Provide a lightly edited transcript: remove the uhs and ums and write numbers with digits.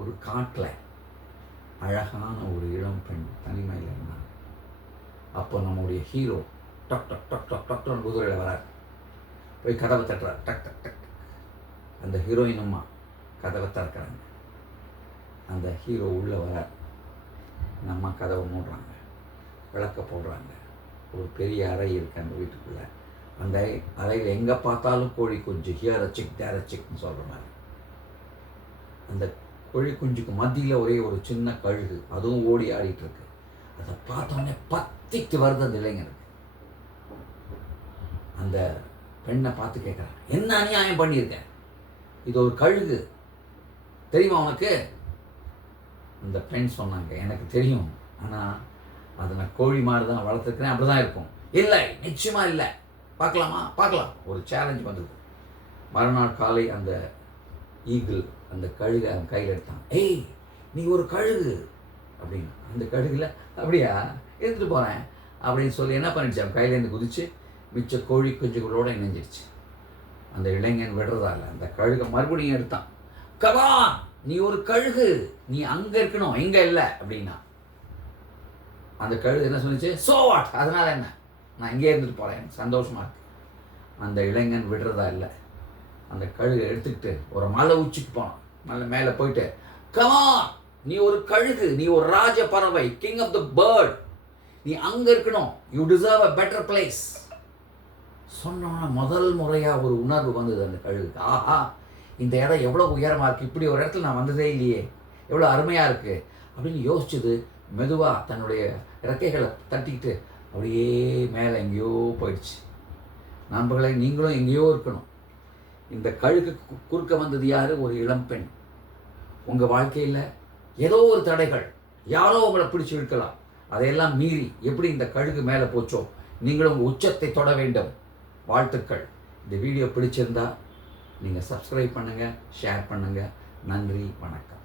ஒரு காட்டில் அழகான ஒரு இளம் பெண் தனிமையில் இருந்தாங்க. அப்போ நம்முடைய ஹீரோ டக் டக் டக் டக் டக்னு குதிரையில் வரார். போய் கதவை தட்டுறார். டக் டக் டக். அந்த ஹீரோயின் அம்மா கதவை திறக்கிறாங்க. அந்த ஹீரோ உள்ளே வரார். நம்ம கதவை மூடுறாங்க, விளக்க போடுறாங்க. ஒரு பெரிய அறை இருக்குது அந்த வீட்டுக்குள்ளே. அந்த அறையில் எங்கே பார்த்தாலும் கோழி குஞ்சு, ஹியர் அ சிக் தேர் அ சிக்னு சொல்கிற மாதிரி. அந்த கோழி குஞ்சுக்கு மத்தியில் ஒரே ஒரு சின்ன கழுகு, அதுவும் ஓடி ஆடிட்டுருக்கு. அதை பார்த்தோன்னே பத்திக்கு வருது அந்த இளைஞனுக்கு. அந்த பெண்ணை பார்த்து கேட்குறான், என்ன அநியாயம் பண்ணியிருக்கேன், இது ஒரு கழுகு, தெரியுமா உனக்கு? அந்த பெண் சொன்னாங்க, எனக்கு தெரியும், ஆனால் அதை நான் கோழி மாதிரி தான் வளர்த்துருக்கிறேன், அப்படி தான் இருக்கும். இல்லை, நிச்சயமாக இல்லை, பார்க்கலாமா? பார்க்கலாம். ஒரு சேலஞ்ச் வந்தது. மறுநாள் காலை அந்த ஈகிள் அந்த கழுகை அவன் கையில் எடுத்தான். ஏய், நீ ஒரு கழுகு அப்படின்னு. அந்த கழுகுல அப்படியா, எடுத்துகிட்டு போகிறேன் அப்படின்னு சொல்லி என்ன பண்ணிடுச்சு, அவன் கையிலேருந்து குதிச்சு மிச்ச கோழி குஞ்சுகளோடு இணைஞ்சிடுச்சு. அந்த இளைஞன் விடுறதால அந்த கழுகை மறுபடியும் எடுத்தான். கவா, நீ ஒரு கழுகு, நீ அங்கே இருக்கணும், இங்கே இல்லை அப்படின்னா. அந்த கழுகு என்ன சொன்னிச்சு, சோ வாட், அதனால் என்ன, நான் இங்கே இருந்துட்டு போகிறேன், சந்தோஷமாக இருக்கு. அந்த இளைஞன் விடுறதா இல்லை. அந்த கழுகை எடுத்துக்கிட்டு ஒரு மலை உச்சிக்கு போனான். மலை மேலே போயிட்டு, கமா, நீ ஒரு கழுகு, நீ ஒரு ராஜ பறவை, கிங் ஆஃப் த பேர்ட், நீ அங்கே இருக்கணும், you deserve a better place சொன்னோன்னா முதல் முறையாக ஒரு உணர்வு வந்தது அந்த கழுகுக்கு. ஆஹா, இந்த இடம் எவ்வளோ உயரமாக இருக்குது, இப்படி ஒரு இடத்துல நான் வந்ததே இல்லையே, எவ்வளோ அருமையாக இருக்குது அப்படின்னு யோசிச்சது. மெதுவாக தன்னுடைய இறக்கைகளை தட்டிக்கிட்டு அப்படியே மேலே எங்கேயோ போயிடுச்சு. நண்பர்களை, நீங்களும் எங்கேயோ இருக்கணும். இந்த கழுகு குறுக்க வந்தது யார்? ஒரு இளம்பெண். உங்கள் வாழ்க்கையில் ஏதோ ஒரு தடைகள், யாரோ உங்களை பிடிச்சி இழுக்கலாம். அதையெல்லாம் மீறி எப்படி இந்த கழுகு மேலே போச்சோ, நீங்களும் உங்கள் உச்சத்தை தொட வேண்டும். வாழ்த்துக்கள். இந்த வீடியோ பிடிச்சிருந்தா நீங்கள் சப்ஸ்கிரைப் பண்ணுங்கள், ஷேர் பண்ணுங்கள். நன்றி, வணக்கம்.